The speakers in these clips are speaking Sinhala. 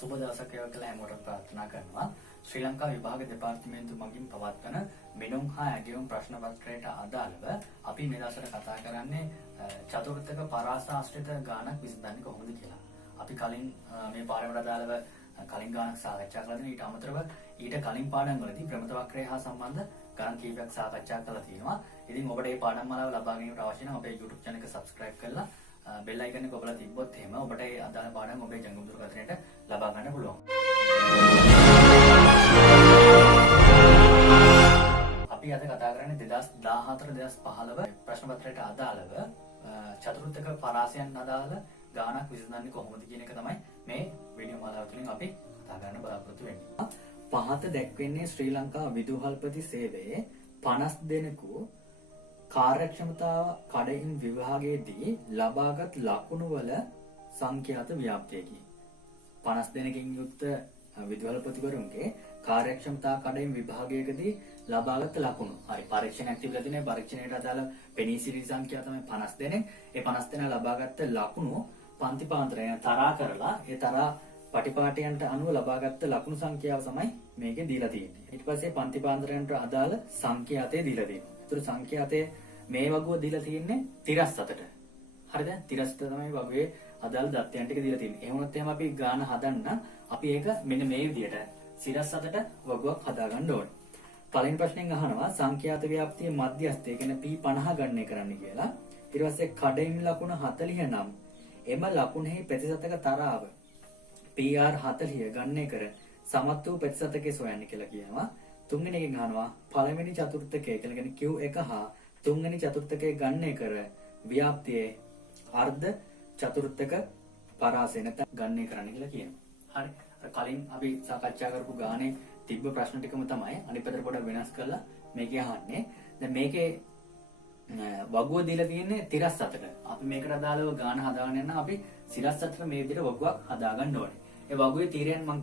සුබ දවසක් වේවා කියලා හැමෝටම ප්‍රාර්ථනා කරනවා. ශ්‍රී ලංකා විභාග දෙපාර්තමේන්තුව මගින් පවත්වන මෙනුම් හා ඇගයුම් ප්‍රශ්න පත්‍රයට අදාළව අපි මේ දවස්වල කතා කරන්නේ චතුර්ථක පරාසාශ්‍රිත ගානක් විසඳන්නේ කොහොමද කියලා. අපි කලින් මේ පාඩමට අදාළව කලින් ගානක් සාකච්ඡා කළා. ඊට අමතරව ඊට කලින් පාඩම් වලදී ප්‍රමිත වක්‍රය හා සම්බන්ධ ගණන් කීපයක් සාකච්ඡා කරලා තියෙනවා. ඉතින් ඔබට මේ පාඩම් මාලාව ලබා ගැනීමට අවශ්‍ය නම් අපේ YouTube channel එක subscribe කරලා බෙල් අයිකන් එක ඔබලා තිබ්බොත් එහෙම ඔබට ඒ අදාළ පාඩම් ඔබේ ජංගම දුරකථනයට ලබා ගන්න පුළුවන්. අපි අද කතා කරන්නේ 2014-2015 ප්‍රශ්න පත්‍රයට අදාළව චතුර්ථක පරාසයන් අදාළ ගානක් විසඳන්නේ කොහොමද කියන එක තමයි මේ වීඩියෝ මාලාව තුළින් අපි කතා කරන්න බලාපොරොත්තු වෙන්නේ. පහත දැක්වෙන්නේ ශ්‍රී ලංකා විදුහල්පති සේවයේ 50 දෙනෙකු කාර්යක්ෂමතාව කඩයින් විභාගයේදී ලබාගත් ලකුණු වල සංඛ්‍යාත ව්‍යාප්තියකි. 50 දෙනකින් යුක්ත විදුහල්පතිවරුන්ගේ කාර්යක්ෂමතා කඩයින් විභාගයකදී ලබාගත් ලකුණු. හරි, පරීක්ෂණයක් තිබිලා තියෙනවා. පරීක්ෂණයට අදාළ පෙනී සිටි සංඛ්‍යාව තමයි 50 දෙනෙක්. ඒ 50 දෙනා ලබාගත් ලකුණු පන්ති පාන්තරය තරහා කරලා ඒ තරහා පටිපාටියන්ට අනුව ලබාගත් ලකුණු සංඛ්‍යාව තමයි මේකේ දීලා තියෙන්නේ. ඊට පස්සේ පන්ති පාන්තරයන්ට අදාළ සංඛ්‍යාතය දීලා තියෙනවා. ඒතර සංඛ්‍යාතයේ මේ වගුව දීලා තියෙන්නේ 37ට. හරිද? 37 තමයි වගුවේ අදාළ දත්තයන් ටික දීලා තියෙන්නේ. එහෙම වුණොත් එහෙම අපි ගාන හදන්න අපි ඒක මෙන්න මේ විදිහට 37ට වගුවක් හදා ගන්න ඕනේ. පළවෙනි ප්‍රශ්නෙන් අහනවා සංඛ්‍යාත ව්‍යාප්තියේ මධ්‍යස්ථය කියන P50 ගණනය කරන්න කියලා. ඊට පස්සේ කඩයින් ලකුණ 40 නම් එම ලකුණෙහි ප්‍රතිශතක තරාව PR40 ගණනය කර සමත් වූ ප්‍රතිශතකයේ සොයන්න කියලා කියනවා. තුන්වෙනි එකෙන් අහනවා පළවෙනි චතුර්ථකය කියලා කියන්නේ Q1 හා තුන්වෙනි චතුර්ථකයේ ගණනය කර ව්‍යාප්තියේ අර්ධ චතුර්ථක පරාසය නැත්නම් ගණනය කරන්න කියලා කියනවා. හරි. කලින් අපි සාකච්ඡා කරපු ගානේ තිබ්බ ප්‍රශ්න ටිකම තමයි අනිත් පැත්තට පොඩ්ඩක් වෙනස් කරලා මේකේ අහන්නේ. දැන් මේකේ වගුව දීලා තියෙන්නේ 37ට. අපි මේකට අදාළව ගාන හදාගෙන යනවා. අපි 37ට මේ විදිහට වගුවක් හදා ගන්න ඕනේ. ඒ වගුවේ තීරයන් මම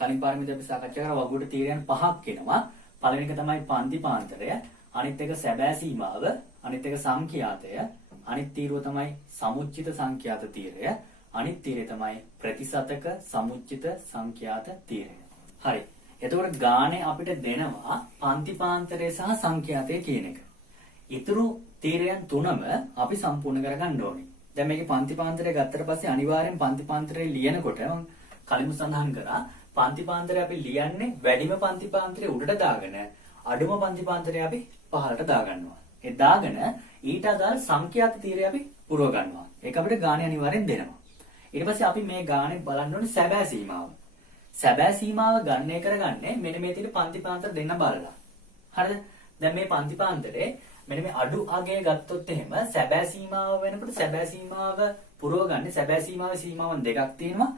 කලින් පාරමිතා අපි සාකච්ඡා කරා වගුවට තීරයන් පහක් එනවා. පළවෙනි එක තමයි පන්ති පාන්තරය, අනිත් එක සැබෑ සීමාව, අනිත් එක සංඛ්‍යාතය, අනිත් තීරුව තමයි සමුච්චිත සංඛ්‍යාත තීරය, අනිත් තීරය තමයි ප්‍රතිශතක සමුච්චිත සංඛ්‍යාත තීරය. හරි. එතකොට ගානේ අපිට දෙනවා පන්ති පාන්තරය සහ සංඛ්‍යාතය කියන එක. ඊතුරු තීරයන් තුනම අපි සම්පූර්ණ කරගන්න ඕනේ. දැන් මේකේ පන්ති පාන්තරය ගත්තට පස්සේ අනිවාර්යෙන් පන්ති පාන්තරය ලියනකොට මම කලින් සඳහන් කරා පන්ති පාන්තරය අපි ලියන්නේ වැඩිම පන්ති පාන්තරය උඩට දාගෙන අඩුම පන්ති පාන්තරය අපි පහළට දාගන්නවා. ඒ දාගෙන ඊට අදාළ සංඛ්‍යාත තීරය අපි පුරව ගන්නවා. ඒක අපිට ගානේ අනිවාර්යෙන් දෙනවා. ඊට පස්සේ අපි මේ ගානේ බලන්න ඕනේ සැබෑ සීමාව. සැබෑ සීමාව ගණනය කරගන්නේ මෙන්න මේ තියෙන පන්ති පාන්තර දෙන්න බලලා. හරිද? දැන් මේ පන්ති පාන්තරේ මෙන්න මේ අඩු අගය ගත්තොත් එහෙම සැබෑ සීමාව වෙනකොට සැබෑ සීමාව පුරව ගන්න සැබෑ සීමාවේ සීමාවන් දෙකක් තියෙනවා.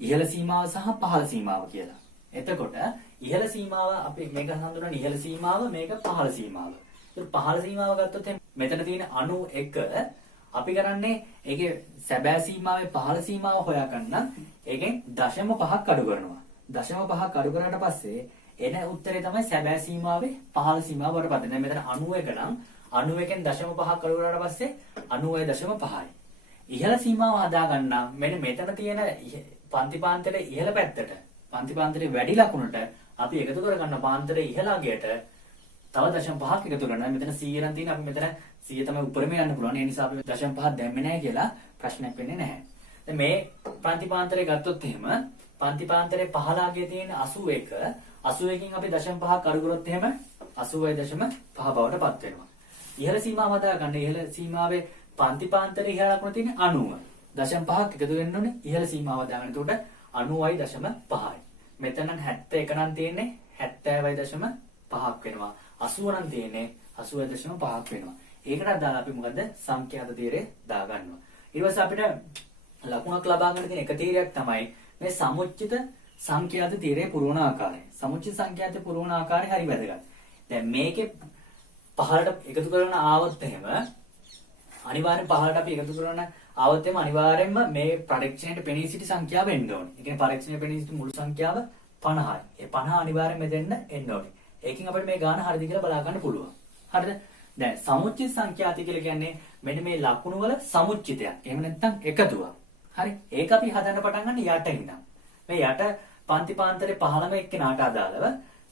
ඉහළ සීමාව සහ පහළ සීමාව කියලා. එතකොට ඉහළ සීමාව අපි මේක හඳුනන ඉහළ සීමාව මේක පහළ සීමාව. ඒක පහළ සීමාව ගත්තොත් මෙතන තියෙන 91 අපි කරන්නේ ඒකේ සැබෑ සීමාවේ පහළ සීමාව හොයාගන්න ඒකෙන් 0.5ක් අඩු කරනවා. 0.5ක් අඩු කරාට පස්සේ එන උත්තරේ තමයි සැබෑ සීමාවේ පහළ සීමාව වලට පද. දැන් මෙතන 91 නම් 91න් 0.5ක් අඩු කරාට පස්සේ 99.5යි. ඉහළ සීමාව හදාගන්න මෙන්න මෙතන තියෙන පන්ති පාන්තරයේ ඉහළ පැත්තට පන්ති පාන්තරයේ වැඩි ලකුණට අපි එකතු කරගන්න පාන්තරයේ ඉහළ අගයට තව 0.5ක් එකතු කරනවා. මෙතන 100 නම් තියෙන අපි මෙතන 100 තමයි උඩරම යන්න පුළුවන්. ඒ නිසා අපි 0.5 දැම්මේ නැහැ කියලා ප්‍රශ්නයක් වෙන්නේ නැහැ. දැන් මේ පන්ති පාන්තරය ගත්තොත් එහෙම පන්ති පාන්තරයේ පහළ අගයේ තියෙන 81 81කින් අපි 0.5ක් අඩු කරොත් එහෙම 86.5 බවට පත් වෙනවා. ඉහළ සීමාව හදාගන්න ඉහළ සීමාවේ පන්ති පාන්තරයේ ඉහළ ලකුණ තියෙන 90. 0.5ක් එකතු වෙන්න ඕනේ ඉහළ සීමාව දාගන්න. එතකොට 90.5යි. මෙතන 71 නම් තියෙන්නේ 70.5ක් වෙනවා. 80 නම් තියෙන්නේ 80.5ක් වෙනවා. ඒකට අදාළ අපි මොකද සංඛ්‍යාත තීරය දාගන්නවා. ඊට පස්සේ අපිට ලකුණක් ලබා ගන්න තියෙන එක තීරයක් තමයි මේ සමුච්චිත සංඛ්‍යාත තීරයේ පුරවන ආකාරය. සමුච්චිත සංඛ්‍යාත පුරවන ආකාරය හරි වැදගත්. දැන් මේකේ පහළට එකතු කරන ආවොත් එහෙම අනිවාර්යෙන් පහළට අපි එකතු කරන ආවොත් එහෙම අනිවාර්යෙන්ම මේ පරීක්ෂණයට පෙනී සිටි සංඛ්‍යාව වෙන්න ඕනේ. ඒ කියන්නේ පරීක්ෂණයට පෙනී සිටි මුළු සංඛ්‍යාව 50යි. ඒ 50 අනිවාර්යෙන් මෙතෙන්ද එන්න ඕනේ. ඒකෙන් අපිට මේ ගාන හරිද කියලා බලා ගන්න පුළුවන්. හරිද? දැන් සමුච්චිත සංඛ්‍යාති කියලා කියන්නේ මෙන්න මේ ලකුණු වල සමුච්චිතයක්. එහෙම නැත්නම් එකතුවක්. හරි. ඒක අපි හදන්න පටන් ගන්න යට ඉඳන්. මේ යට පන්ති පාන්තරේ 15 එක්කෙනාට අදාළව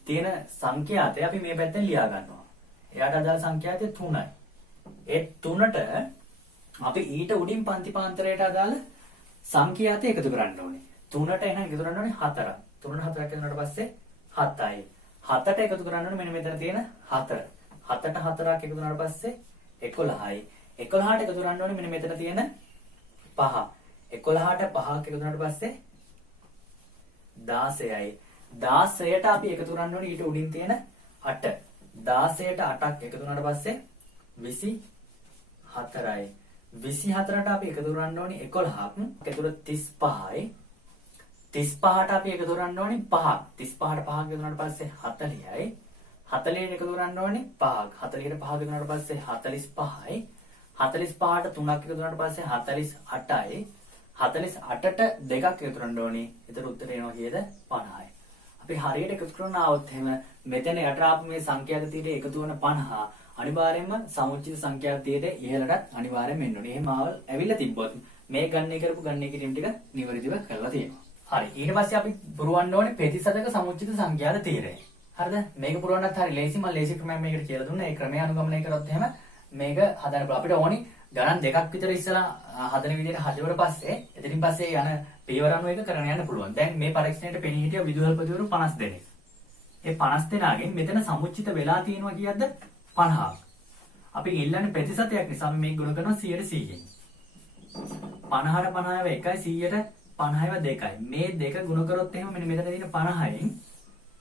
තියෙන සංඛ්‍යාතය අපි මේ පැත්තෙන් ලියා ගන්නවා. එයාට අදාළ සංඛ්‍යාතය 3යි. ඒ 3ට අපි ඊට උඩින් පන්ති පාන්තරයට අදාළ සංඛ්‍යාතය එකතු කරන්න ඕනේ. 3ට එහෙනම් එකතු කරන්න ඕනේ 4ක්. 3 4ක් එකතු කරනාට පස්සේ 7යි. 7ට එකතු කරන්න ඕනේ මෙන්න මෙතන තියෙන 4. 7ට 4ක් එකතු කරනාට පස්සේ 11යි. 11ට එකතු කරන්න ඕනේ මෙන්න මෙතන තියෙන 5. 11ට 5ක් එකතු කරනාට පස්සේ 16යි. 16ට අපි එකතු කරන්න ඕනේ ඊට උඩින් තියෙන 8. 16ට 8ක් එකතු කරනාට පස්සේ 24යි. 24ට අපි එකතු කරන්න ඕනේ 11ක්. ඒතකොට 35යි. 35ට අපි එකතු කරන්න ඕනේ 5ක්. 35ට 5ක් එකතු කරනාට පස්සේ 40යි. 40ට එකතු කරන්න ඕනේ 5ක්. 40ට 5ක් එකතු කරනාට පස්සේ 45යි. 45ට 3ක් එකතු කරනාට පස්සේ 48යි. 48ට 2ක් එකතු කරන්න ඕනේ. ඒතර උත්තරේ එනවා කීයද? 50යි. අපි හරියට එකතු කරන આવොත් එහෙම මෙතන යට ආපු මේ සංඛ්‍යාත තියෙට එකතු වෙන 50 අනිවාර්යයෙන්ම සමුච්චිත සංඛ්‍යාත තියෙට ඉහළටත් අනිවාර්යයෙන්ම එන්න ඕනේ. එහෙම ආවල් ඇවිල්ලා තිබ්බොත් මේ ගණනය කරපු ගණනය කිරීම ටික නිවැරදිව කරලා තියෙනවා. හරි. ඊට පස්සේ අපි පුරවන්න ඕනේ ප්‍රතිශතක සමුච්චිත සංඛ්‍යාත තීරය. හරිද? මේක පුරවන්නත් හරි ලේසි. මම ලේසි ක්‍රමයක් මේකට කියලා දුන්නා. ඒ ක්‍රමය අනුගමනය කරොත් එහෙම මේක හදන්න පුළුවන්. අපිට ඕනි ගණන් දෙකක් විතර ඉස්සලා හදන විදිහට හදුවට පස්සේ එතනින් පස්සේ යන පියවර අනුව එක කරගෙන යන්න පුළුවන්. දැන් මේ පරීක්ෂණයට පෙනී හිටිය විදුහල්පතිවරු 50 දෙනෙක්. ඒ 50 දෙනාගෙන් මෙතන සමුච්චිත වෙලා තියෙනවා කීයද? 50ක්. අපි ඉල්ලන්නේ ප්‍රතිශතයක් නිසා මේක ගුණ කරනවා 100ට 100ෙන්. 50ට 50ව 1යි 100ට 50ව 2යි. මේ දෙක ගුණ කරොත් එහෙම මෙන්න මෙතන තියෙන 50න්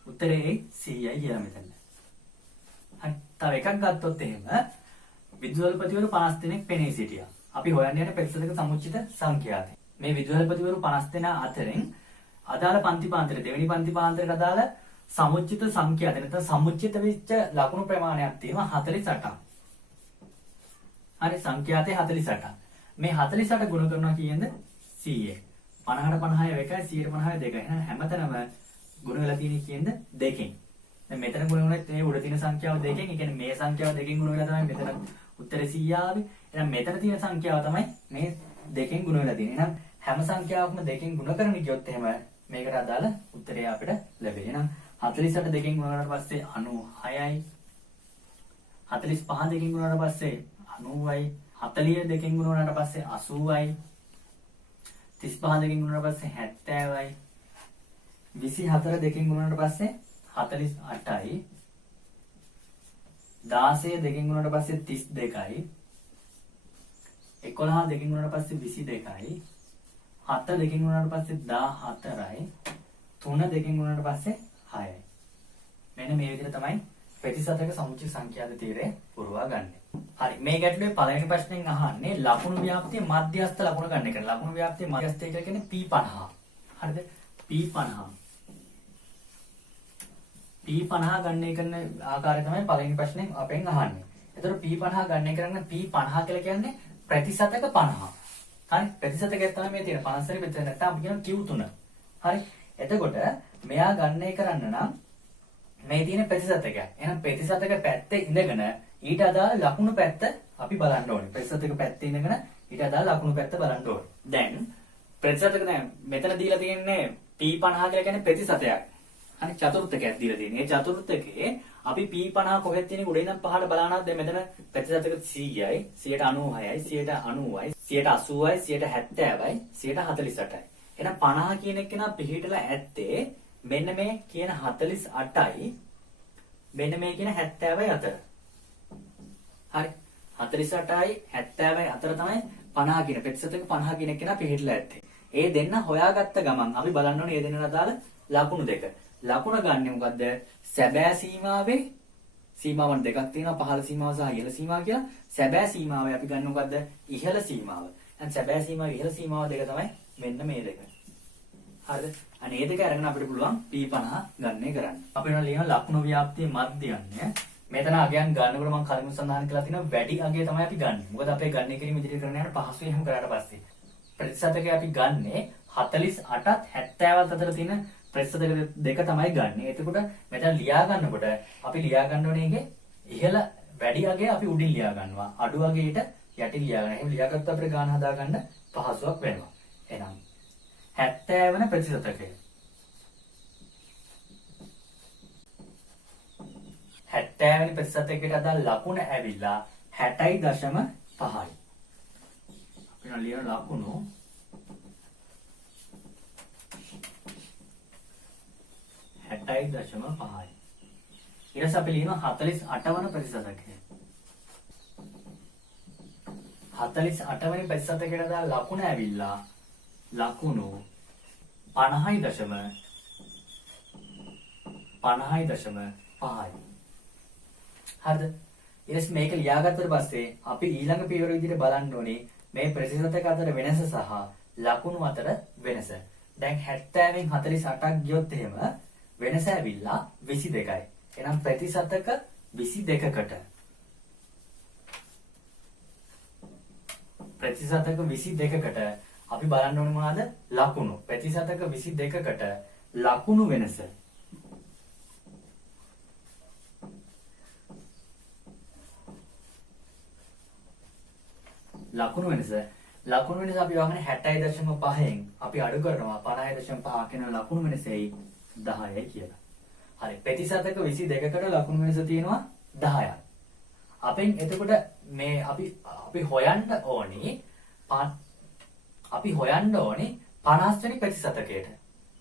උත්තරේ 100යි කියලා මෙතන. හරි. තව එකක් ගත්තොත් එහෙම විදුහල්පතිවරු 50 දෙනෙක් පෙනී සිටියා. අපි හොයන්න යන ප්‍රතිශතක සමුච්චිත සංඛ්‍යාතය. මේ විදුහල්පතිවරු 50 දෙනා අතරින් අදාළ පන්ති පාන්තරේ දෙවෙනි පන්ති පාන්තරයට අදාළ සමුච්චිත සංඛ්‍යාත නැත්නම් සමුච්චිත වෙච්ච ලකුණු ප්‍රමාණයක් තියෙනවා 48ක්. හරි සංඛ්‍යාතේ 48ක්. මේ 48 ගුණ කරනවා කියනද 100. 50ට 50 1යි 100ට 50 2යි. එහෙනම් හැමතැනම ගුණ වෙලා තියෙන්නේ කියනද 2කින්. දැන් මෙතන ගුණ වුණත් මේ උඩ තියෙන සංඛ්‍යාව 2කින්. ඒ කියන්නේ මේ සංඛ්‍යාව 2කින් ගුණ වෙලා තමයි මෙතන උත්තරේ 100 ආවේ. එහෙනම් මෙතන තියෙන සංඛ්‍යාව තමයි මේ 2කින් ගුණ වෙලා තියෙන්නේ. එහෙනම් හැම සංඛ්‍යාවක්ම 2කින් ගුණ කරන ගියොත් එහෙම මේකට අදාළ උත්තරය අපිට ලැබෙයි. එහෙනම් 48 2කින් ගුණ කරාට පස්සේ 96යි. 45 2කින් ගුණ කරාට පස්සේ 90යි. 40 2කින් ගුණ කරාට පස්සේ 80යි. 35 2කින් ගුණ කරාට පස්සේ 70යි. 24 2කින් ගුණ කරාට පස්සේ 48යි. 16 2කින් ගුණ කරාට පස්සේ 32යි. 11 2කින් ගුණ කරාට පස්සේ 22යි. 7 2කින් ගුණ කරාට පස්සේ 14යි. 3 2කින් ගුණ කරාට පස්සේ 6යි. මෙන්න මේ විදිහට තමයි ප්‍රතිශතක සමුච්චිත සංඛ්‍යාත තීරය පුරවා ගන්න. හරි මේ ගැටලුවේ පළවෙනි ප්‍රශ්نين අහන්නේ ලකුණු ව්‍යාප්තිය මධ්‍යස්ථ ලකුණ ගන්න එක. ලකුණු ව්‍යාප්තිය මධ්‍යස්ථය කියලා කියන්නේ P50. හරිද? P50. P50 ගණනය කරන ආකාරය තමයි පළවෙනි ප්‍රශ්نين අපෙන් අහන්නේ. එතකොට P50 ගණනය කරන්න P50 කියලා කියන්නේ ප්‍රතිශතක 50. හරි ප්‍රතිශතකයක් තමයි මේ තියෙන 50 සැරේ ප්‍රතිශතක නැත්නම් අපි කියන Q3. හරි එතකොට මෙයා ගණනය කරන්න නම් මේ තියෙන ප්‍රතිශතකයක්. එහෙනම් ප්‍රතිශතක පැත්තේ ඉඳගෙන ඊට අදාළ ලකුණු පැත්ත අපි බලන්න ඕනේ. ප්‍රතිශතක පැත්තේ ඉඳගෙන ඊට අදාළ ලකුණු පැත්ත බලන්න ඕනේ. දැන් ප්‍රතිශතක දැන් මෙතන දීලා තියෙන්නේ P50 කියලා කියන්නේ ප්‍රතිශතයක්. හරි චතුර්ථකයක් දීලා තියෙන්නේ. ඒ චතුර්ථකයේ අපි P50 කොහෙද තියෙන්නේ උඩින් ඉඳන් පහළ බලනවා. දැන් මෙතන ප්‍රතිශතක 100යි, 96යි, 90යි, 80යි, 70යි, 148යි. එහෙනම් 50 කියන එක නා පිළිහිටලා ඇත්තේ මෙන්න මේ කියන 48යි මෙන්න මේ කියන 70යි අතර. හරි 48යි 70යි අතර තමයි 50 කියන ප්‍රතිශතක 50 කියන එක නා පිළිහිටලා ඇත්තේ. ඒ දෙන්න හොයාගත්ත ගමන් අපි බලන්න ඕනේ මේ දෙන්නට අදාළ ලකුණු දෙක. ලකුණ ගන්නෙ මොකද්ද? සැබෑ සීමාවේ සීමාවන් දෙකක් තියෙනවා පහළ සීමාව සහ ඉහළ සීමාව කියලා. සැබෑ සීමාවේ අපි ගන්න මොකද්ද? ඉහළ සීමාව. දැන් සැබෑ සීමාව ඉහළ සීමාව දෙක තමයි මෙන්න මේ දෙක. හරිද? අනේ මේ දෙක අරගෙන අපිට පුළුවන් P50 ගණනය කරන්න. අපි වෙනවා ලියන ලකුණු ව්‍යාප්තිය මධ්‍යයන්ය. මෙතන අගයන් ගන්නකොට මම කලින් සඳහන් කරලා තියෙනවා වැඩි අගය තමයි අපි ගන්නෙ. මොකද අපේ ගණනය කිරීම ඉදිරියට කරන යන පහසුවෙන් එහෙම කරාට පස්සේ ප්‍රතිශතකය අපි ගන්නෙ 48ත් 70ත් අතර තියෙන ප්‍රතිශතක දෙක තමයි ගන්නෙ. එතකොට මෙතන ලියා ගන්නකොට අපි ලියා ගන්න ඕනේ එකේ ඉහළ වැඩි අගය අපි උඩින් ලියා ගන්නවා. අඩු අගයට යටින් ලියා ගන්න. එහෙම ලියාගත්ත අපිට ගාන හදා ගන්න පහසුවක් වෙනවා. එහෙනම් 70 වෙන ප්‍රතිශතකය. 70 වෙනි ප්‍රතිශතයකට අදාළ ලකුණ ඇවිල්ලා 60.5යි. අපි ලියන ලකුණු 60.5යි. ඊට පස්සේ අපි ලියනවා 48 වන ප්‍රතිශතකය. 48 වෙනි ප්‍රතිශතයකට අදාළ ලකුණ ඇවිල්ලා ලකුණු 50.5යි. හරිද? ඊට මේක ලියාගත්තට පස්සේ අපි ඊළඟ පියවර විදිහට බලන්න ඕනේ මේ ප්‍රතිශතක අතර වෙනස සහ ලකුණු අතර වෙනස. දැන් 70න් 48ක් ගියොත් එහෙම වෙනස ඇවිල්ලා 22යි. එහෙනම් ප්‍රතිශතක 22කට අපි බලන්න ඕනේ මොනවද? ලකුණු. ප්‍රතිශතක 22කට ලකුණු වෙනස. ලකුණු වෙනස අපි වහන්නේ 60.5න් අපි අඩු කරනවා 50.5 කියන ලකුණු වෙනසයි 10යි කියලා. හරි. ප්‍රතිශතක 22කට ලකුණු වෙනස තියෙනවා 10ක්. අපෙන් එතකොට මේ අපි හොයන්න ඕනේ 50 වෙනි ප්‍රතිශතකයට.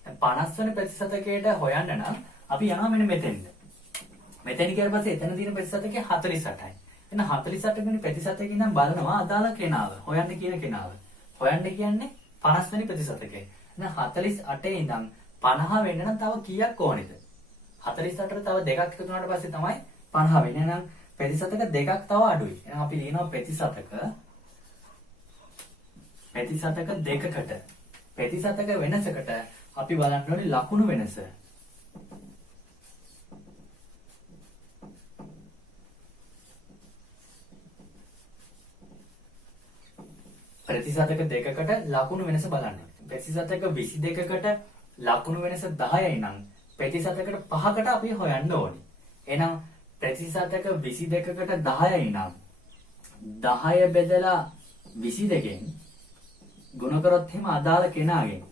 දැන් 50 වෙනි ප්‍රතිශතකයට හොයන්න නම් අපි යනවා මෙන්න මෙතෙන්ද. මෙතෙන් ගියාට පස්සේ එතන තියෙන ප්‍රතිශතකය 48යි. එහෙනම් 48 වෙනි ප්‍රතිශතකේ ඉඳන් බලනවා අදාළ කෙනාව. හොයන්න කියන කෙනාව. හොයන්න කියන්නේ 50 වෙනි ප්‍රතිශතකය. එහෙනම් 48 ඉඳන් 50 වෙන්න නම් තව කීයක් ඕනේද? 48ට තව දෙකක් එකතු වුණාට පස්සේ තමයි 50 වෙන්නේ. එහෙනම් ප්‍රතිශතක දෙකක් තව අඩුයි. එහෙනම් අපි ලියනවා ප්‍රතිශතක දෙකකට. ප්‍රතිශතක වෙනසකට අපි බලන්න ඕනේ ලකුණු වෙනස. ප්‍රතිශතක දෙකකට ලකුණු වෙනස බලන්න. ප්‍රතිශතක 22කට ලකුණු වෙනස 10යි නම් ප්‍රතිශතකට 5කට අපි හොයන්න ඕනේ. එහෙනම් ප්‍රතිශතක 22කට 10යි නම් 10 බෙදලා 22න් ගුණ කරොත් එහෙම අදාළ කෙනාගෙන්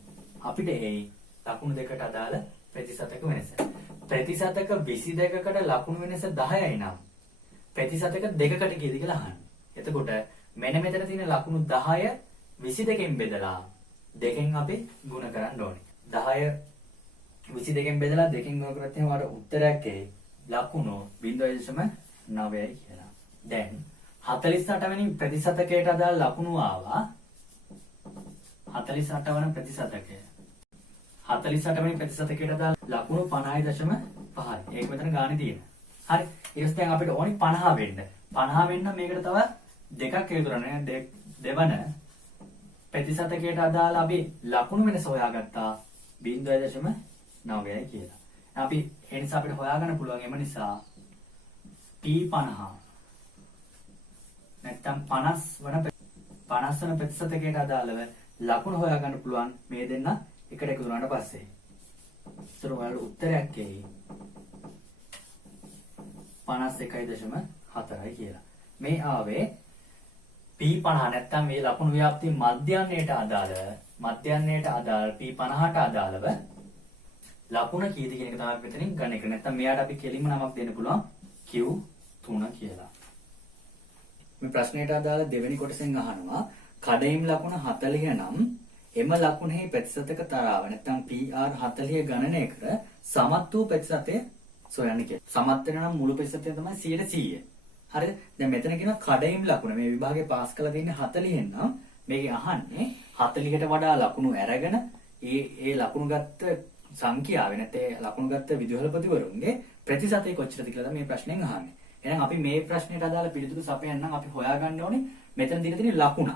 අපිට ඒ ලකුණු දෙකට අදාළ ප්‍රතිශතක වෙනස. ප්‍රතිශතක 22කට ලකුණු වෙනස 10යි නම් ප්‍රතිශතක දෙකකට කීයද කියලා අහන්න. එතකොට මෙන්න මෙතන තියෙන ලකුණු 10 22කින් බෙදලා දෙකෙන් අපි ගුණ කරන්න ඕනේ. 10 22කින් බෙදලා දෙකෙන් ගුණ කරත් එහෙනම් වල උත්තරයක් එයි ලකුණු 0.9යි කියලා. දැන් 48 වෙනි ප්‍රතිශතකයට අදාළ ලකුණු ආවා 48 වන ප්‍රතිශතකය. 48 වෙනි ප්‍රතිශතකයට අදාළ ලකුණු 50.5යි. ඒක මෙතන ගානේ තියෙනවා. හරි. ඊට පස්සේ දැන් අපිට ඕනි 50 වෙන්න. 50 වෙන්න මේකට තව දෙකක් එකතු කරන්න. දෙවන ප්‍රතිශතකයට අදාළ අපි ලකුණු වෙනස හොයාගත්තා 0.9යි කියලා. අපි ඒ නිසා අපිට හොයාගන්න පුළුවන් එම නිසා P50 නැත්තම් 50 වන ප්‍රතිශතකයට අදාළව ලකුණු හොයාගන්න පුළුවන් මේ දෙන්න එකට එකතු වුණාට පස්සේ. ඒතර ඔයාලට උත්තරයක් එයි 51.4යි කියලා. මේ ආවේ P50 නැත්තම් මේ ලකුණු ව්‍යාප්තිය මධ්‍යන්නයට අදාළ P50ට අදාළව ලකුණ කීයද කියන එක තමයි මෙතනින් ගන්න එක. නැත්තම් මෙයාට අපි කෙලින්ම නමක් දෙන්න පුළුවන් Q3 කියලා. මේ ප්‍රශ්නයට අදාළ දෙවෙනි කොටසෙන් අහනවා කඩයිම් ලකුණ 40 නම් එම ලකුණෙහි ප්‍රතිශතක තරාව නැත්තම් PR 40 ගණනය කර සමත් වූ ප්‍රතිශතය සොයන්න කියලා. සමත් වෙන නම් මුළු ප්‍රතිශතය තමයි 100%. හරිද? දැන් මෙතන කියන කඩයිම් ලකුණ මේ විභාගේ පාස් කරලා තියෙන්නේ 40 නම් මේකේ අහන්නේ 40ට වඩා ලකුණු අරගෙන ඒ ලකුණු ගත්ත සංඛ්‍යාව නැත්නම් ලකුණු ගත්ත විදුහල්පතිවරුන්ගේ ප්‍රතිශතය කොච්චරද කියලා මේ ප්‍රශ්نين අහන්නේ. එහෙනම් අපි මේ ප්‍රශ්නෙට අදාළ පිළිතුරු සපයන්න අපි හොයාගන්න ඕනේ මෙතන දීලා තියෙන ලකුණ.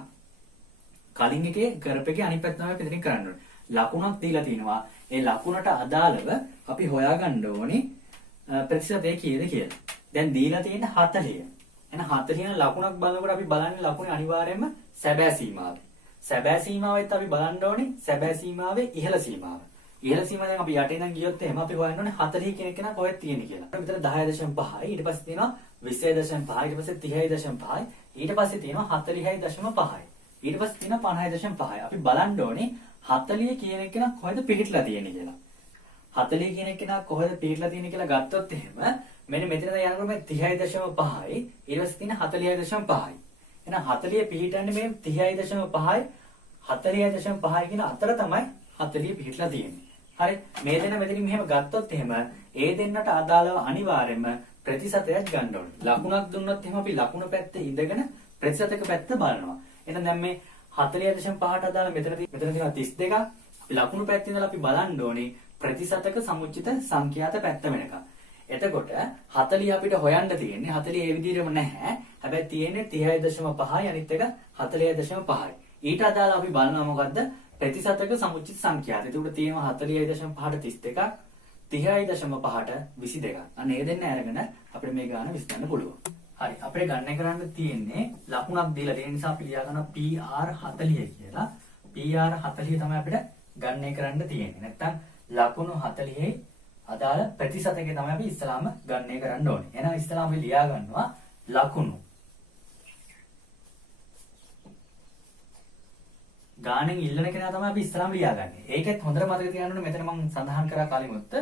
කලින් එකේ කරපෙකේ අනිත් පැත්ත තමයි පිටින් කරන්න ඕනේ. ලකුණක් දීලා තිනවා. ඒ ලකුණට අදාළව අපි හොයාගන්න ඕනේ ප්‍රතිශතය කීයද කියලා. දැන් දීලා තියෙන 40. එහෙනම් 40 ලකුණක් බලනකොට අපි බලන්නේ ලකුණේ අනිවාර්යයෙන්ම සැබෑ සීමාව. සැබෑ සීමාවෙත් අපි බලන්න ඕනේ සැබෑ සීමාවේ ඉහළ සීමාව. ඉහළ සීමාව දැන් අපි යට ඉඳන් ගියොත් එහෙම අපි හොයන්න ඕනේ 40 කියන එක නා කොහෙද තියෙන්නේ කියලා. අපිට 10.5යි ඊට පස්සේ තියෙනවා 20.5යි ඊට පස්සේ 30.5යි ඊට පස්සේ තියෙනවා 40.5යි ඊට පස්සේ තියෙනවා 50.5යි. අපි බලන්න ඕනේ 40 කියන එක නා කොහෙද පිහිටලා තියෙන්නේ කියලා. 40 කියන එක නා කොහෙද පිහිටලා තියෙන්නේ කියලා ගත්තොත් එහෙම මෙන්න මෙතන යනකොට මේ 30.5යි ඊට පස්සේ තියෙන 40.5යි. එහෙනම් 40 පිහිටන්නේ මේ 30.5යි 40.5යි කියන අතර තමයි 40 පිහිටලා තියෙන්නේ. හරි මේ දෙන්න මෙතනින් මෙහෙම ගත්තොත් එහෙම ඒ දෙන්නට අදාළව අනිවාර්යයෙන්ම ප්‍රතිශතයක් ගන්න ඕනේ. ලකුණක් දුන්නොත් එහෙම අපි ලකුණ පැත්තේ ඉඳගෙන ප්‍රතිශතක පැත්ත බලනවා. එහෙනම් දැන් මේ 40.5ට අදාළ මෙතන තියෙනවා 32ක්. අපි ලකුණු පැත්තේ ඉඳලා අපි බලන්න ඕනේ ප්‍රතිශතක සමුච්චිත සංඛ්‍යාත පැත්ත වෙනකම්. එතකොට 40 අපිට හොයන්න තියෙන්නේ 40 ඒ විදිහටම නැහැ. හැබැයි තියෙන්නේ 30.5යි අනිත් එක 40.5යි. ඊට අදාළ අපි බලනවා මොකද්ද? ප්‍රතිශතක සමුච්චිත සංඛ්‍යාත. ඒකට තියෙනවා 40.5ට 32ක් 30.5ට 22ක්. අන්න ඒ දෙන්න අරගෙන අපිට මේ ගාන විශ්ලේෂණය පුළුවන්. හරි අපිට ගණනය කරන්න තියෙන්නේ ලකුණක් දීලා තියෙන නිසා අපි ලියා ගන්නවා PR40 කියලා. PR40 තමයි අපිට ගණනය කරන්න තියෙන්නේ. නැත්තම් ලකුණු 40යි අදාළ ප්‍රතිශතකය තමයි අපි ඉස්සලාම ගණනය කරන්න ඕනේ. එහෙනම් ඉස්සලාම අපි ලියා ගන්නවා ලකුණු ගාණෙන් ඉල්ලන කෙනා තමයි අපි ඉස්සලාම ලියාගන්නේ. ඒකෙත් හොඳට මතක තියාගන්න ඕනේ මෙතන මම සඳහන් කරා කලිමුත්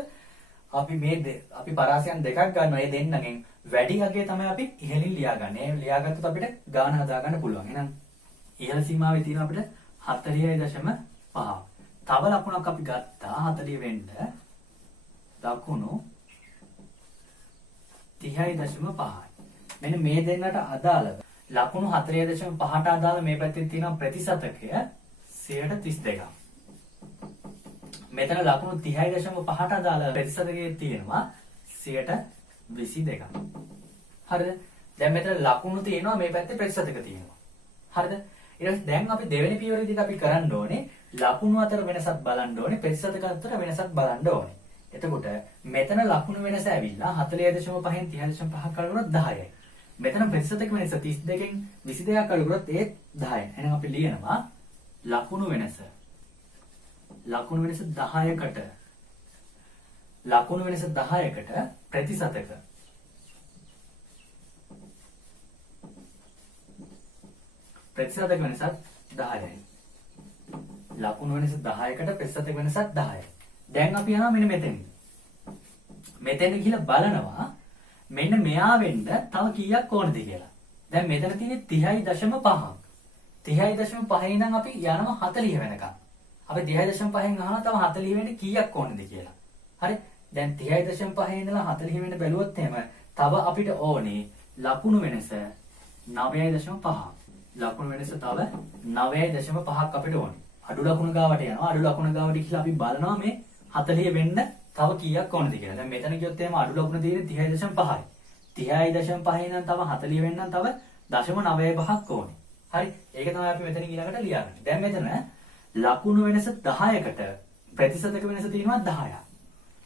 අපි පරාසයන් දෙකක් ගන්නවා. මේ දෙන්නගෙන් වැඩි අගය තමයි අපි ඉහළින් ලියාගන්නේ. ඒ ලියාගත්තොත් අපිට ගාණ හදාගන්න පුළුවන්. එහෙනම් ඉහළ සීමාවේ තියෙන අපිට 40.5. තව ලකුණක් අපි ගත්තා 40 වෙන්න. ලකුණු 30.5යි. මෙන්න මේ දෙන්නට අදාළව ලකුණු 40.5ට අදාළ මේ පැත්තේ තියෙන ප්‍රතිශතකය 32ක්. මෙතන ලකුණු 30.5ට අදාළ ප්‍රතිශතකයේ තියෙනවා 22ක්. හරිද? දැන් මෙතන ලකුණු තියෙනවා මේ පැත්තේ ප්‍රතිශතක තියෙනවා. හරිද? ඊට පස්සේ දැන් අපි දෙවෙනි පියවර විදිහට අපි කරන්න ඕනේ ලකුණු අතර වෙනසක් බලන්න ඕනේ ප්‍රතිශතක අතර වෙනසක් බලන්න ඕනේ. එතකොට මෙතන ලකුණු වෙනස ඇවිල්ලා 40.5න් 30.5ක් අඩු කරොත් 10යි. මෙතන ප්‍රතිශතක වෙනස 32කින් 22ක් අඩු කරොත් ඒත් 10යි. එහෙනම් අපි ලියනවා ලකුණු වෙනස 10කට ලකුණු වෙනස 10කට ප්‍රතිශතක වෙනසක් 10යි. ලකුණු වෙනස 10කට ප්‍රතිශතක වෙනසක් 10යි. දැන් අපි යනවා මෙන්න මෙතෙන්. මෙතෙන් ගිහලා බලනවා මෙන්න මෙයා වෙන්න තව කීයක් ඕනද කියලා. දැන් මෙතන තියෙන්නේ 30.5ක්. 30.5 ඉඳන් අපි යනවා 40 වෙනකම්. අපි 30.5න් අහනවා තව 40 වෙන්න කීයක් ඕනද කියලා. හරි? දැන් 30.5 ඉඳලා 40 වෙන්න බැලුවොත් එහෙම තව අපිට ඕනේ ලකුණු වෙනස 9.5. ලකුණු වෙනස තව 9.5ක් අපිට ඕනේ. අඩු ලකුණු ගාවට යනවා. අඩු ලකුණු ගාවට ගිහලා අපි බලනවා මේ 40 වෙන්න තව කීයක් ඕනද කියලා. දැන් මෙතන කියොත් එහෙම අඩු ලකුණ තියෙන්නේ 30.5යි. 30.5 ඉඳන් තව 40 වෙන්නම් තව 0.95ක් ඕනේ. හරි? ඒක තමයි අපි මෙතන ඊළඟට ලියන්නේ. දැන් මෙතන ලකුණු වෙනස 10කට ප්‍රතිශතක වෙනස තියෙනවා 10ක්.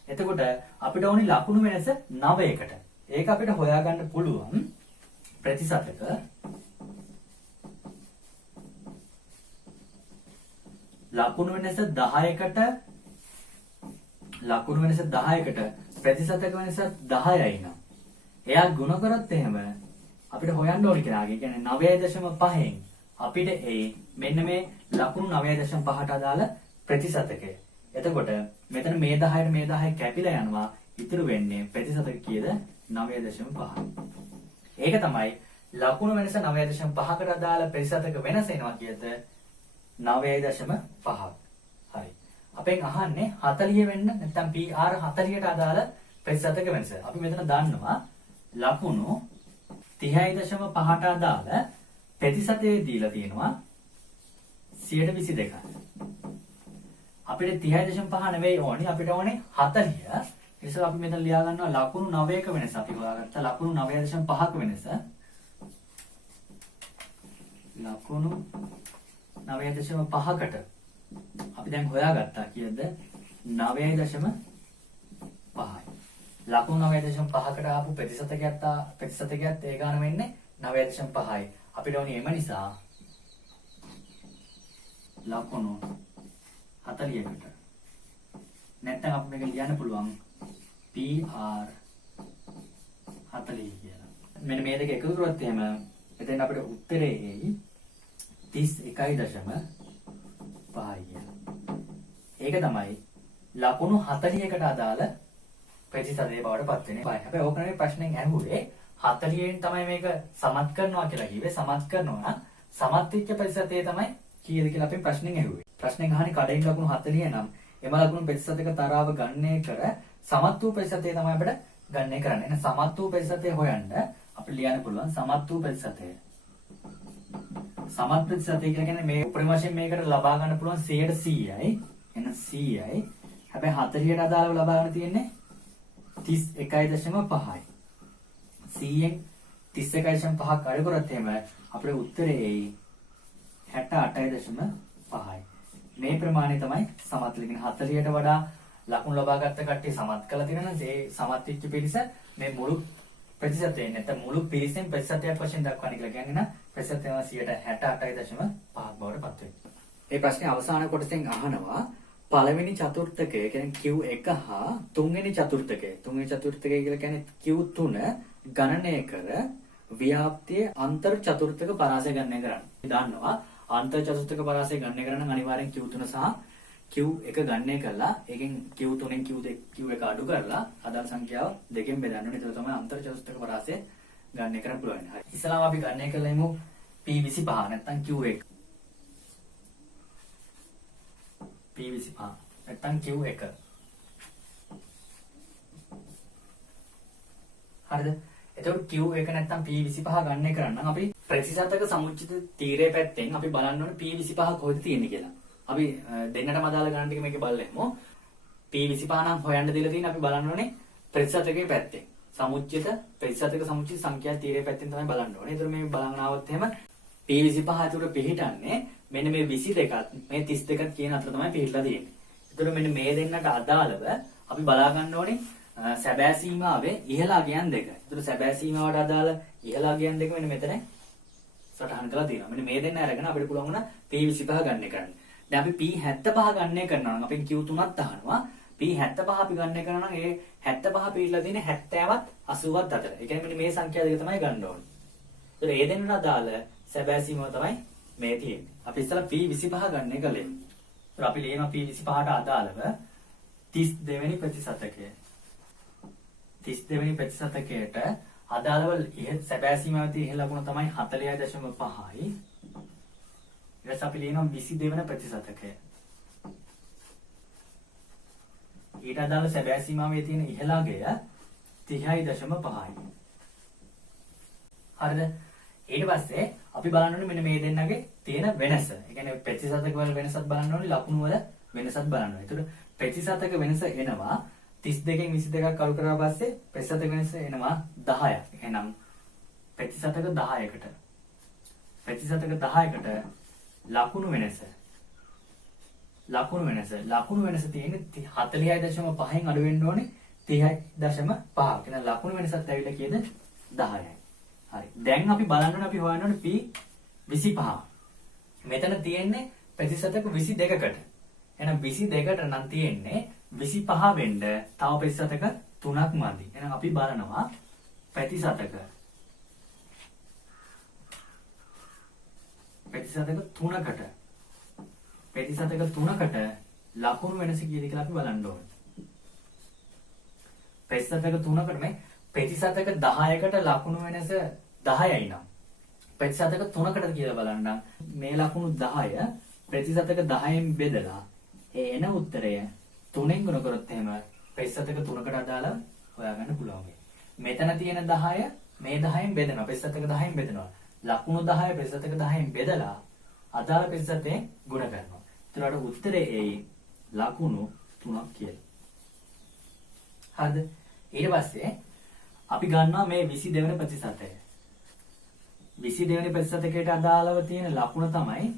එතකොට අපිට ඕනි ලකුණු වෙනස 9කට. ඒක අපිට හොයාගන්න පුළුවන් ප්‍රතිශතක ලකුණු වෙනස 10කට ප්‍රතිශතක වෙනස 10යි නම් එයා ගුණ කරොත් එහෙම අපිට හොයන්න ඕනේ කෙනාගේ. ඒ කියන්නේ 9.5න් අපිට මෙන්න මේ ලකුණු 9.5ට අදාළ ප්‍රතිශතකය. එතකොට මෙතන මේ 10ට මේ 10 කැපිලා යනවා. ඉතුරු වෙන්නේ ප්‍රතිශතක කීයද? 9.5. ඒක තමයි ලකුණු වෙනස 9.5කට අදාළ ප්‍රතිශතක වෙනස එනවා කීයද? 9.5ක්. හරි. අපෙන් අහන්නේ 40 වෙන්න නැත්නම් PR 40ට අදාළ ප්‍රතිශතක වෙනස. අපි මෙතන දන්නවා ලකුණු 30.5ට අදාළ ප්‍රතිශතය දීලා තියෙනවා 122යි. අපිට 30.5 නෙවෙයි ඕනේ. අපිට ඕනේ 40. ඒ නිසා අපි මෙතන ලියා ගන්නවා ලකුණු 9ක වෙනස. අපි හොයාගත්ත ලකුණු 9.5ක වෙනස. ලකුණු 9.5කට අපි දැන් හොයාගත්තා කීයද? 9.5යි. ලකුණු 9.5කට ආපු ප්‍රතිශතකයත් ඒ ගාන වෙන්නේ 9.5යි. අපිට ඕනේ එම නිසා ලකුණු 40කට. නැත්නම් අපි මේක ලියන්න පුළුවන් PR 40 කියලා. මෙන්න මේ දෙක එකතු කරොත් එහෙම එතෙන් අපිට උත්තරේ එයි 31.5 කියලා. ඒක තමයි ලකුණු 40කට අදාළ ප්‍රතිශතය බවට පත් වෙන්නේ. හැබැයි ඕක නෙමෙයි ප්‍රශ්නෙන් ඇහුවේ 40න් තමයි මේක සමත් කරනවා කියලා කිව්වේ. සමත් කරනවා නම් සමත් වෙච්ච ප්‍රතිශතය තමයි කීයද කියලා අපි ප්‍රශ්නෙන් ඇහුවේ. ප්‍රශ්නෙන් අහන්නේ කඩෙන් ලකුණු 40 නම් එම ලකුණු ප්‍රතිශතක තරාව ගණනය කර සමත් වූ ප්‍රතිශතය තමයි අපිට ගණනය කරන්න. එහෙනම් සමත් වූ ප්‍රතිශතය හොයන්න අපිට ලියන්න පුළුවන් සමත් වූ ප්‍රතිශතය. සමත් ප්‍රතිශතය කියලා කියන්නේ මේ උපරිම වශයෙන් මේකට ලබා ගන්න පුළුවන් 100%යි. එහෙනම් 100යි. හැබැයි 40ට අදාළව ලබා ගන්න තියෙන්නේ 31.5යි. 100න් 31.5ක් අඩු කරොත් එහෙම අපේ උත්තරේ එයි 68.5යි. මේ ප්‍රමාණය තමයි සමත් ලෙකින 40ට වඩා ලකුණු ලබා ගත්ත කට්ටිය සමත් කළා තියෙනවා නම් ඒ සමත් වෙච්ච පිරිස මේ මුළු ප්‍රතිශතයෙන් නැත්නම් මුළු පිරිසෙන් ප්‍රතිශතයක් වශයෙන් දක්වන්න කියලා කියන්නේ නම් ප්‍රතිශතය 68.5ක් බවට පත් වෙනවා. මේ ප්‍රශ්නේ අවසාන කොටසෙන් අහනවා පළවෙනි චතුර්ථකය කියන්නේ Q1 හා තුන්වෙනි චතුර්ථකය. තුන්වෙනි චතුර්ථකය කියලා කියන්නේ Q3 ගණනය කර ව්‍යාප්තියේ අන්තර් චතුර්ථක පරාසය ගණනය කරන්න. දන්නවා අන්තර් චතුර්ථක පරාසය ගණනය කරන්න නම් අනිවාර්යෙන් Q3 සහ Q1 ගණනය කළා. ඒකෙන් Q3න් Q1 අඩු කරලා අදාළ සංඛ්‍යාව දෙකෙන් බෙදන්න ඕනේ. ඒක තමයි අන්තර් චතුර්ථක පරාසය ගණනය කරන්න පුළුවන්. හරි. ඉස්සලාම අපි ගණනය කළෙමු P25 නැත්නම් Q1. P25 නැත්නම් Q1. හරිද? එතකොට Q1 නැත්නම් P25 ගණනය කරන්න නම් අපි ප්‍රතිශතක සමුච්චිත තීරයේ පැත්තෙන් අපි බලන්න ඕනේ P25 කොහෙද තියෙන්නේ කියලා. අපි දෙන්නටම අදාළ ගණන් ටික මේකේ බලලෙමු. P25 නම් හොයන්න දෙලා තියෙන්නේ අපි බලන්න ඕනේ ප්‍රතිශතකයේ පැත්තෙන්. සමුච්චිත ප්‍රතිශතක සමුච්චිත සංඛ්‍යා තීරයේ පැත්තෙන් තමයි බලන්න ඕනේ. ඒතර මේ බලන්න આવොත් එහෙම P25 ඇතුළේ පිහිටන්නේ මෙන්න මේ 22ත් මේ 32ත් කියන අතර තමයි පිහිටලා තියෙන්නේ. ඒතර මෙන්න මේ දෙන්නට අදාළව අපි බලා ගන්න ඕනේ සැබෑ සීමාවේ ඉහළ අගයන් දෙක. ඒතර සැබෑ සීමාවට අදාළ ඉහළ අගයන් දෙක මෙන්න මෙතන සටහන් කරලා තියෙනවා. මෙන්න මේ දෙන්න අරගෙන අපිට පුළුවන් වුණා P25 ගණනය කරන්න. දැන් අපි P75 ගණනය කරනවා නම් අපෙන් Q3ත් අහනවා. P75 අපි ගණනය කරනවා නම් ඒ 75 පිළිලා තියෙන්නේ 70ත් 80ත් අතර. ඒ කියන්නේ මෙන්න මේ සංඛ්‍යා දෙක තමයි ගන්න ඕනේ. ඒතර ඒ දෙන්නට අදාළ සැබෑ සීමාව තමයි මේ තියෙන්නේ. අපි ඉස්සලා P25 ගණනය කළෙමු. ඒතර අපි ලියනවා P25ට අදාළව 32 වෙනි ප්‍රතිශතකය. 32 වෙනි ප්‍රතිශතකයට අදාළව සැබෑ සීමාවේ තියෙන ඉහළ ලකුණ තමයි 40.5යි. ඊට අපි ලියනවා 22 වෙනි ප්‍රතිශතකය. ඊට අදාළ සැබෑ සීමාවේ තියෙන ඉහළ අගය 30.5යි. හරිද? ඊට පස්සේ අපි බලන්න ඕනේ මෙන්න මේ දෙන්නගේ තියෙන වෙනස. ඒ කියන්නේ ප්‍රතිශතක වල වෙනසත් බලන්න ඕනේ, ලකුණු වල වෙනසත් බලන්න ඕනේ. ඒතකොට ප්‍රතිශතක වෙනස එනවා 32න් 22ක් අඩු කරලා පස්සේ ප්‍රතිශතක වෙනස එනවා 10ක්. එහෙනම් ප්‍රතිශතක 10කට ලකුණු වෙනස තියෙන්නේ 40.5න් අඩු වෙන්න ඕනේ 30.5ක්. එහෙනම් ලකුණු වෙනසත් ඇවිල්ලා කීයද? 10යි. හරි. දැන් අපි බලන්න ඕනේ අපි හොයන්න ඕනේ P25. මෙතන තියෙන්නේ ප්‍රතිශතක 22කට. එහෙනම් 22කට නම් තියෙන්නේ 25 වෙන්න තව ප්‍රතිශතක 3ක් මදි. එහෙනම් අපි බලනවා ප්‍රතිශතක 3කට ලකුණු වෙනස කීයද කියලා අපි බලන්න ඕනේ. ප්‍රතිශතක 3කට මේ ප්‍රතිශතක 10කට ලකුණු වෙනස 10යි නම් ප්‍රතිශතක 3කට කියලා බලන්න මේ ලකුණු 10 ප්‍රතිශතක 10න් බෙදලා එන උත්තරය 3ෙන් ගුණ කරොත් එහෙම ප්‍රතිශතක 3කට අදාළව හොයාගන්න පුළුවන්. මෙතන තියෙන 10 මේ 10න් බෙදනවා. ප්‍රතිශතක 10න් බෙදනවා. ලකුණු 10 ප්‍රතිශතක 10න් බෙදලා අදාළ ප්‍රතිශතයෙන් ගුණ කරනවා. ඒතරට උත්තරේ එයි ලකුණු 3ක් කියලා. හරිද? ඊට පස්සේ අපි ගන්නවා මේ 22 වෙනි ප්‍රතිශතය. 22 වෙනි ප්‍රතිශතකයට අදාළව තියෙන ලකුණ තමයි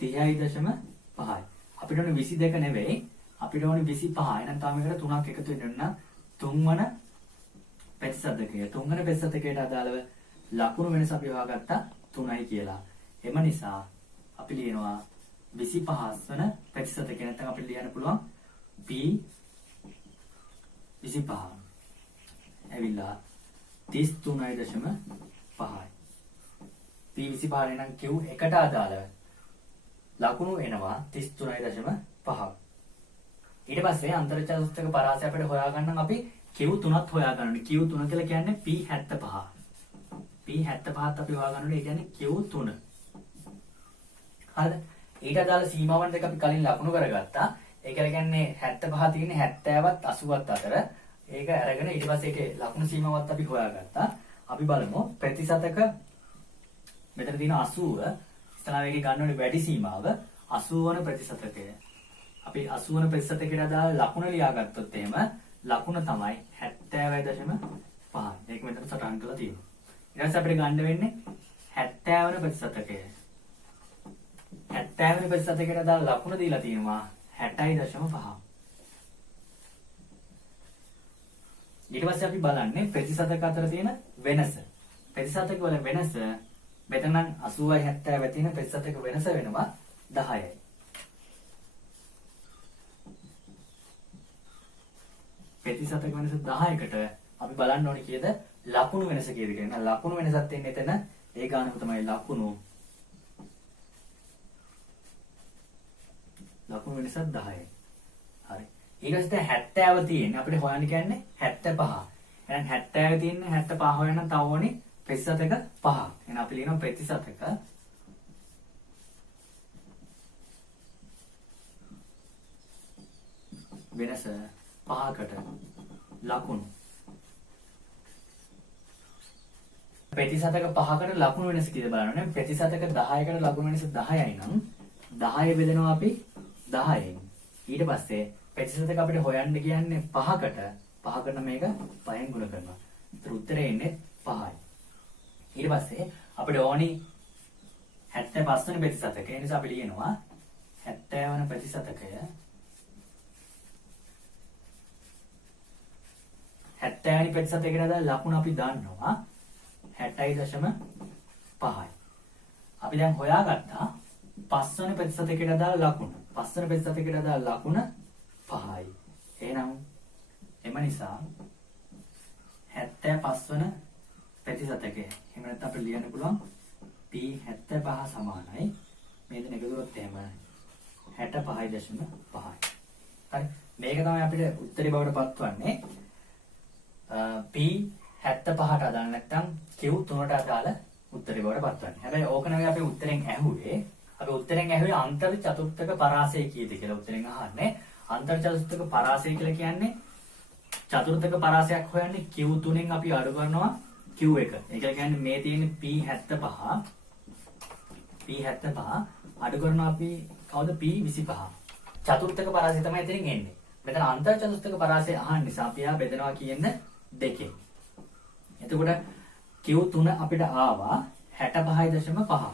30.5යි. අපිට ඕනේ 22 නෙවෙයි. අපිට ඕනේ 25. එහෙනම් තාම එකට 3ක් එකතු වෙන්න නම් 3 වන ප්‍රතිශතකය. 3 වන ප්‍රතිශතකයට අදාළව ලකුණු වෙනස අපි හොයාගත්තා 3යි කියලා. එම නිසා අපි ලියනවා 25 වන ප්‍රතිශතකය. නැත්නම් අපිට ලියන්න පුළුවන් P25 ඇවිල්ලා 33.5යි. P25 නම් Q1ට අදාළව ලකුණු එනවා 33.5ක්. ඊට පස්සේ අන්තර් චතුස්තක පරාසය අපිට හොයාගන්න අපි Q3ත් හොයාගන්න ඕනේ. Q3 කියලා කියන්නේ P75. P75ත් අපි හොයාගන්න ඕනේ. ඒ කියන්නේ Q3. හරිද? ඊට අදාළ සීමාවන් දෙක අපි කලින් ලකුණු කරගත්තා. ඒක කියන්නේ 75 තියෙන්නේ 70ත් 80ත් අතර. ඒක අරගෙන ඊට පස්සේ ඒකේ ලකුණු සීමාවත් අපි හොයාගත්තා. අපි බලමු ප්‍රතිශතක මෙතන තියෙන 80 ඉස්සලා මේකේ ගන්න ඕනේ වැඩි සීමාව 80 වන ප්‍රතිශතකය. අපි 80 වන ප්‍රතිශතකයට අදාළ ලකුණ ලියාගත්තොත් එහෙම ලකුණ තමයි 70.5. ඒක මෙතන සටහන් කරලා තියෙනවා. ඊට පස්සේ අපිට ගන්න වෙන්නේ 70 වන ප්‍රතිශතකය. 70 වෙනි ප්‍රතිශතකයට අදාළ ලකුණ දීලා තියෙනවා 60.5. ඊට පස්සේ අපි බලන්නේ ප්‍රතිශතක අතර තියෙන වෙනස. ප්‍රතිශතක වල වෙනස මෙතන නම් 80යි 70යි තියෙන ප්‍රතිශතක වෙනස වෙනවා 10යි. ප්‍රතිශතක වෙනස 10කට අපි බලන්න ඕනේ කීයද? ලකුණු වෙනස කීයද කියලා. ලකුණු වෙනසත් එන්නේ එතන ඒ ගානම තමයි ලකුණු වෙනස 10යි. හරි. ඊට පස්සේ 70 තියෙන්නේ අපිට හොයන්න කියන්නේ 75. එහෙනම් 70 තියෙන්නේ 75 හොයන්න තව ඕනේ ප්‍රතිශතක 5. එහෙනම් අපි ලියනවා ප්‍රතිශතක වෙනස 5කට ලකුණු. ප්‍රතිශතක 5කට ලකුණු වෙනස කීයද බලන්න ඕනේ. ප්‍රතිශතක 10කට ලකුණු වෙනස 10යි නම් 10 බෙදෙනවා අපි 10න්. ඊට පස්සේ ප්‍රතිශතක අපිට හොයන්න කියන්නේ 5කට මේක 5න් ගුණ කරනවා. ඒතර උත්තරේ එන්නේ 5යි. ඊට පස්සේ අපිට ඕනි 75 වෙනි ප්‍රතිශතකය. ඒ නිසා අපි ලියනවා 70 වෙනි ප්‍රතිශතකය 70 වෙනි ප්‍රතිශතකයට අදාළ ලකුණ අපි දන්නවා 60.5යි. අපි දැන් හොයාගත්තා 5 වෙනි ප්‍රතිශතකයට අදාළ ලකුණ. 5 වෙනි ප්‍රතිශතකයට අදාළ ලකුණ 5යි. එහෙනම් එම නිසා 75 වන ප්‍රතිශතකය. එහෙම නැත්නම් අපිට ලියන්න පුළුවන් P75 සමානයි මේ දෙන එකතු කරොත් එහෙම 65.5යි. හරි. මේක තමයි අපිට උත්තරේ බවට පත්වන්නේ. P75ට අදාළ නැත්නම් Q3ට අදාළ උත්තරේ බවට පත්වන්නේ. හැබැයි ඕක නෙවෙයි අපි උත්තරෙන් ඇහුවේ. අපි උත්තරෙන් ඇහුවේ අන්තර් චතුර්ථක පරාසය කීයද කියලා උත්තරෙන් අහන්නේ. අන්තර් චතුර්ථක පරාසය කියලා කියන්නේ චතුර්ථක පරාසයක් හොයන්නේ Q3න් අපි අඩු කරනවා Q1. ඒ කියන්නේ මේ තියෙන්නේ P75 අඩු කරනවා අපි කවුද P25. චතුර්ථක පරාසය තමයි එතනින් එන්නේ. මෙතන අන්තර් චතුර්ථක පරාසය අහන්න නිසා අපි ආ බෙදනවා කියන්නේ දෙකෙන්. එතකොට Q3 අපිට ආවා 65.5.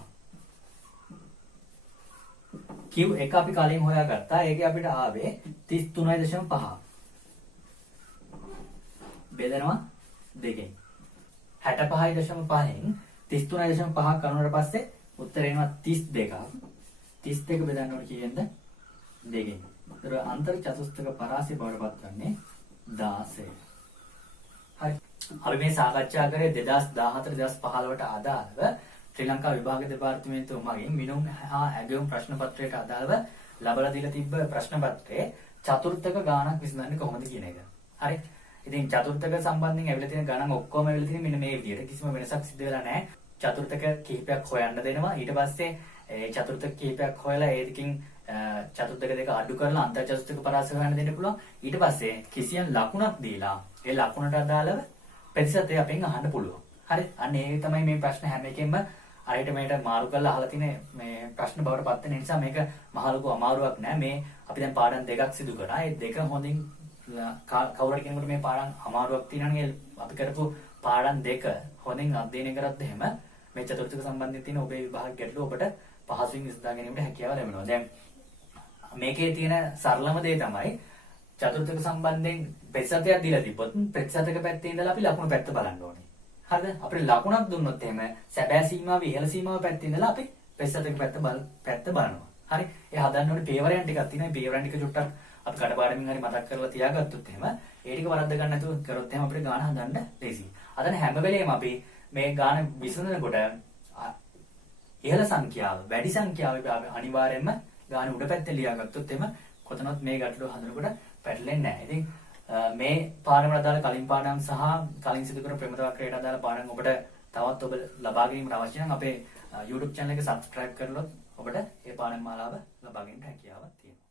Q1 අපි කලින් හොයාගත්තා. ඒකේ අපිට ආවේ 33.5. බෙදනවා දෙකෙන්. 65.5න් 33.5 කරනවට පස්සේ උත්තරේ එනවා 32ක්. 32 බෙදන්න ඕනේ කීයෙන්ද? දෙකෙන්. ඒතර අන්තර් චතුස්තක පරාසය බවට පත් වන්නේ 16. හරි. අපි මේ සාකච්ඡා කරේ 2014-2015ට අදාළව ශ්‍රී ලංකා විභාග දෙපාර්තමේන්තුව මගින් මිනුම් හා ඇගයුම් ප්‍රශ්න පත්‍රයට අදාළව ලබලා දීලා තිබ්බ ප්‍රශ්න පත්‍රයේ චතුර්ථක ගාණක් විසඳන්නේ කොහොමද කියන එක. හරි. ඉතින් චතුර්ථක සම්බන්ධයෙන් ඇවිල්ලා තියෙන ගණන් ඔක්කොම ඇවිල්ලා තියෙන්නේ මෙන්න මේ විදිහට. කිසිම වෙනසක් සිදු වෙලා නැහැ. චතුර්ථක කිහිපයක් හොයන්න දෙනවා. ඊට පස්සේ ඒ චතුර්ථක කිහිපයක් හොයලා ඒකකින් චතුර්ථක දෙක අඩු කරලා අන්තර් චතුර්ථක පරාසය හොයන්න දෙන්න පුළුවන්. ඊට පස්සේ කිසියම් ලකුණක් දීලා ඒ ලකුණට අදාළව ප්‍රතිශතය අපෙන් අහන්න පුළුවන්. හරි. අන්න ඒක තමයි මේ ප්‍රශ්න හැම එකෙම අරයට මේකට මාරු කරලා අහලා තියෙන මේ ප්‍රශ්න බවට පත් වෙන නිසා මේක මහ ලොකු අමාරුවක් නෑ. මේ අපි දැන් පාඩම් දෙකක් සිදු කරා. ඒ දෙක හොඳින් කවුරුහරි කෙනෙකුට මේ පාඩම් අමාරුවක් තියෙනවා නම් අපි කරපු පාඩම් දෙක හොඳින් අධ්‍යයනය කරත් එහෙම මේ චතුර්ථක සම්බන්ධයෙන් තියෙන ඔබේ විභාග ගැටලු ඔබට පහසුවෙන් විසඳා ගැනීමට හැකියාව ලැබෙනවා. දැන් මේකේ තියෙන සරලම දේ තමයි චතුර්ථක සම්බන්ධයෙන් ප්‍රතිශතයක් දීලා තිබ්බොත් ප්‍රතිශතක පැත්තේ ඉඳලා අපි ලකුණු පැත්ත බලන්න ඕනේ. හරිද? අපිට ලකුණක් දුන්නොත් එහෙම සැබෑ සීමාව ඉහළ සීමාව පැත්තේ ඉඳලා අපි ප්‍රතිශතක පැත්ත බලනවා. හරි? ඒ හදන්න ඕනේ පේවරයන් ටිකක් තියෙනවා. මේ පේවරයන් ටික චුට්ටක් අපි කඩපාඩමින් හරි මතක් කරලා තියාගත්තොත් එහෙම ඒ ටික වරද්ද ගන්න නැතුව කරොත් එහෙම අපිට ගාන හදන්න ලේසියි. අදන හැම වෙලේම අපි මේ ගාන විසඳනකොට ඉහළ සංඛ්‍යාව වැඩි සංඛ්‍යාව අනිවාර්යයෙන්ම ගාන උඩ පැත්තේ ලියාගත්තොත් එහෙම කොතනවත් මේ ගැටලුව හඳුනනකොට පැටලෙන්නේ නැහැ. ඉතින් මේ පාඩමට අදාළ කලින් පාඩම් සහ කලින් සිදු කරන ප්‍රමිත වක්‍රයට අදාළ පාඩම් ඔබට තවත් ඔබ ලබා ගැනීමට අවශ්‍ය නම් අපේ YouTube channel එක subscribe කරලොත් ඔබට මේ පාඩම් මාලාව ලබා ගැනීමට හැකියාවක් තියෙනවා.